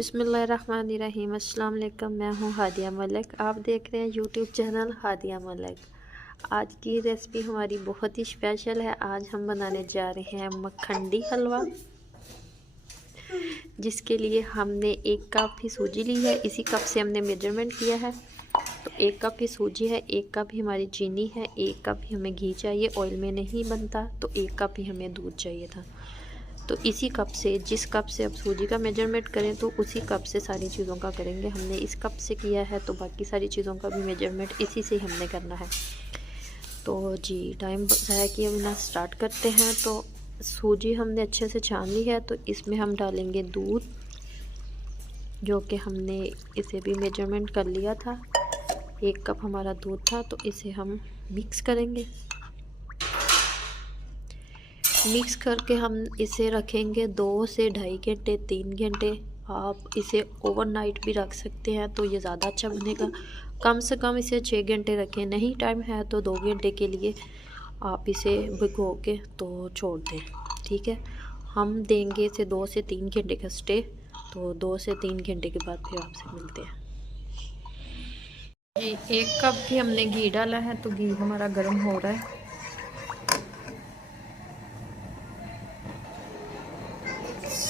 बिस्मिल्लाहिर्रहमानिर्रहीम। अस्सलाम वालेकुम। मैं हूँ हादिया मलिक। आप देख रहे हैं यूट्यूब चैनल हादिया मलिक। आज की रेसिपी हमारी बहुत ही स्पेशल है। आज हम बनाने जा रहे हैं मखंडी हलवा, जिसके लिए हमने 1 कप ही सूजी ली है। इसी कप से हमने मेजरमेंट किया है। तो 1 कप ही सूजी है, 1 कप ही हमारी चीनी है, 1 कप ही हमें घी चाहिए। ऑयल में नहीं बनता, तो 1 कप ही हमें दूध चाहिए था। तो इसी कप से, जिस कप से अब सूजी का मेजरमेंट करें तो उसी कप से सारी चीज़ों का करेंगे। हमने इस कप से किया है तो बाकी सारी चीज़ों का भी मेजरमेंट इसी से हमने करना है। तो जी टाइम ज़ाया किए बिना स्टार्ट करते हैं। तो सूजी हमने अच्छे से छान ली है, तो इसमें हम डालेंगे दूध, जो कि हमने इसे भी मेजरमेंट कर लिया था। 1 कप हमारा दूध था, तो इसे हम मिक्स करेंगे। मिक्स करके हम इसे रखेंगे 2 से ढाई घंटे, 3 घंटे। आप इसे ओवरनाइट भी रख सकते हैं तो ये ज़्यादा अच्छा बनेगा। कम से कम इसे 6 घंटे रखें, नहीं टाइम है तो 2 घंटे के लिए आप इसे भिगो के तो छोड़ दें। ठीक है, हम देंगे इसे 2 से 3 घंटे का स्टे। तो 2 से 3 घंटे के बाद फिर आपसे मिलते हैं। जी 1 कप भी हमने घी डाला है, तो घी हमारा गर्म हो रहा है।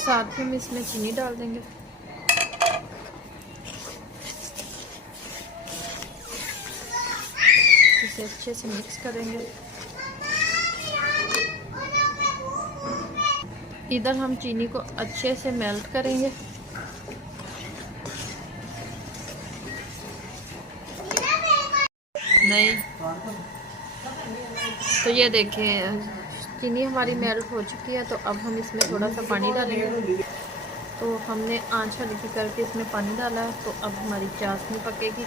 साथ में हम इसमें चीनी डाल देंगे। इसे अच्छे से मिक्स करेंगे। इधर हम चीनी को अच्छे से मेल्ट करेंगे। नहीं, तो ये देखें चीनी हमारी मेल्ट हो चुकी है। तो अब हम इसमें थोड़ा सा पानी डालेंगे। तो हमने आंच हल्की करके इसमें पानी डाला है। तो अब हमारी चाशनी पकेगी,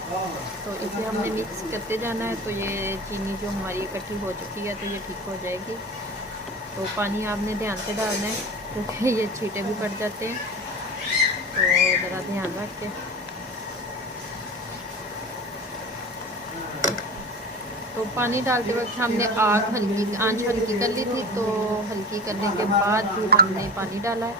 तो इसे हमने मिक्स करते जाना है। तो ये चीनी जो हमारी इकट्ठी हो चुकी है, तो ये ठीक हो जाएगी। तो पानी आपने ध्यान से डालना है, क्योंकि ये छींटे भी पड़ जाते हैं, तो ज़रा ध्यान रखें। तो पानी डालते वक्त हमने आँच हल्की कर ली थी। तो हल्की करने के बाद फिर हमने पानी डाला है।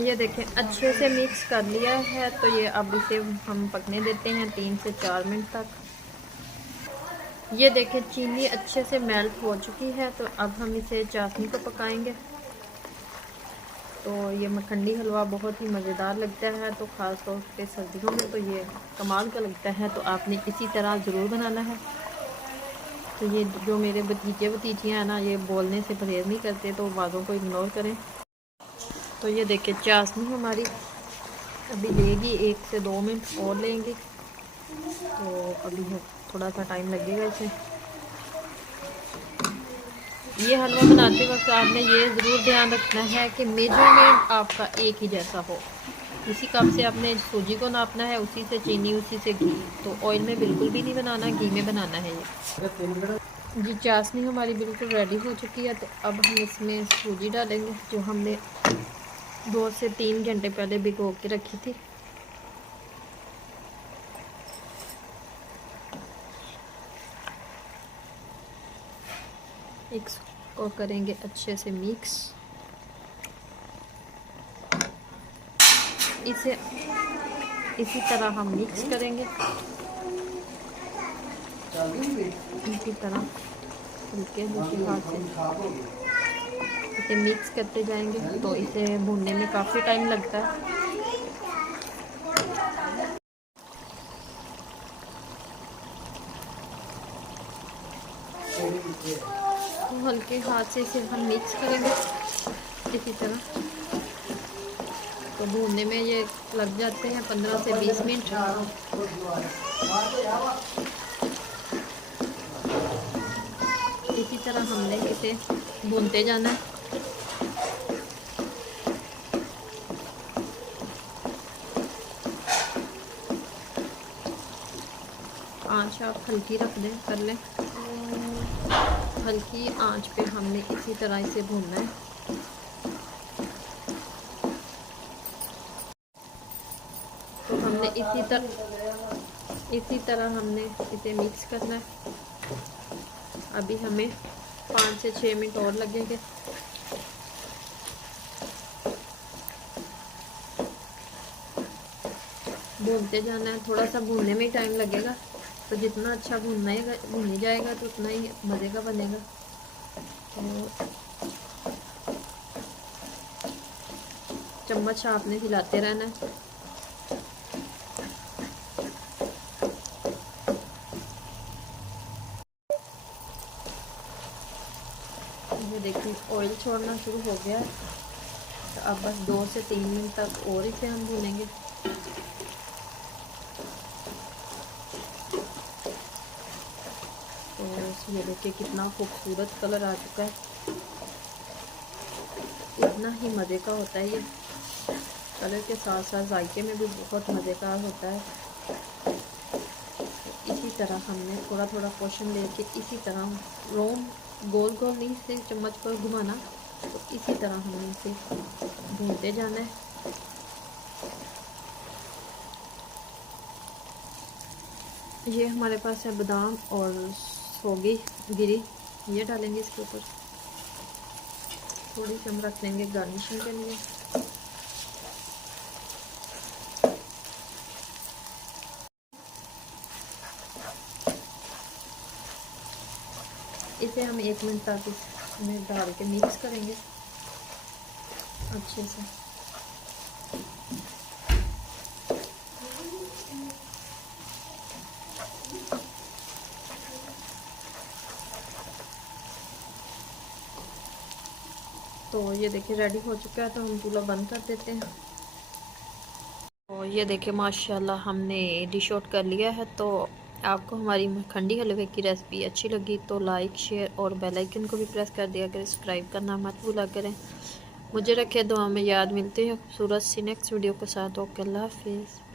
ये देखें अच्छे से मिक्स कर लिया है। तो ये अब इसे हम पकने देते हैं 3 से 4 मिनट तक। ये देखें चीनी अच्छे से मेल्ट हो चुकी है। तो अब हम इसे चाशनी को पकाएंगे। तो ये मखंडी हलवा बहुत ही मज़ेदार लगता है, तो ख़ास तौर पे सर्दियों में तो ये कमाल का लगता है। तो आपने इसी तरह ज़रूर बनाना है। तो ये जो मेरे भतीजियाँ हैं ना, ये बोलने से परहेज़ नहीं करते, तो बातों को इग्नोर करें। तो ये देखिए चाशनी हमारी अभी लेगी 1 से 2 मिनट और लेंगे। तो अभी थोड़ा सा टाइम लगेगा इसे। ये हलवा बनाते वक्त आपने ये ज़रूर ध्यान रखना है कि मेजरमेंट आपका एक ही जैसा हो। इसी कप से आपने सूजी को नापना है, उसी से चीनी, उसी से घी। तो ऑयल में बिल्कुल भी नहीं बनाना, घी में बनाना है ये। जी चाशनी हमारी बिल्कुल रेडी हो चुकी है। तो अब हम इसमें सूजी डालेंगे, जो हमने 2 से 3 घंटे पहले भिगो के रखी थी। इसको करेंगे अच्छे से मिक्स। इसे इसी तरह हम मिक्स करेंगे, इसी तरह हल्के हल्के हाथ से इसे मिक्स करते जाएंगे। तो इसे भूनने में काफ़ी टाइम लगता है। तो हल्के हाथ से इसे हम मिक्स करेंगे इसी तरह। तो भूनने में ये लग जाते हैं 15 से 20 मिनट। इसी तरह हमने इसे भूनते जाना है। आँच आप हल्की रख दें, कर लें। हल्की आंच पे हमने इसी तरह इसे भूनना है। तो हमने इसी तरह हमने इसे मिक्स करना है। अभी हमें 5 से 6 मिनट और लगेंगे। भूनते जाना है, थोड़ा सा भूनने में ही टाइम लगेगा, तो जितना अच्छा भूनी जाएगा तो उतना ही मज़े का बनेगा। तो चम्मच आपने हिलाते रहना है। ये देखिए ऑयल छोड़ना शुरू हो गया है, तो अब बस 2 से 3 मिनट तक और इसे हम भूनेंगे। तो ये देखिए कितना खूबसूरत कलर आ चुका है, इतना ही मज़े का होता है ये। कलर के साथ साथ जायके में भी बहुत मज़ेदार होता है। इसी तरह हमने थोड़ा थोड़ा पोर्शन लेके इसी तरह रोम गोल गोल नहीं से चम्मच पर घुमाना, तो इसी तरह हमें इसे भूनते जाना है। ये हमारे पास है बादाम और सोगी गिरी, ये डालेंगे इसके ऊपर। थोड़ी सी हम रख लेंगे गार्निशिंग के लिए। इसे हम 1 मिनट तक इसमें डाल के मिक्स करेंगे अच्छे से। तो ये देखिए रेडी हो चुका है, तो हम चूल्हा बंद कर देते हैं। और ये देखिए माशाल्लाह हमने डिश आउट कर लिया है। तो आपको हमारी मखंडी हलवे की रेसिपी अच्छी लगी तो लाइक शेयर और बेल आइकन को भी प्रेस कर दिया करें, सब्सक्राइब करना मत भूला करें। मुझे रखे दुआ में याद। मिलते हैं खूबसूरत सी नेक्स्ट वीडियो के साथ। ओके, अल्लाह हाफिज़।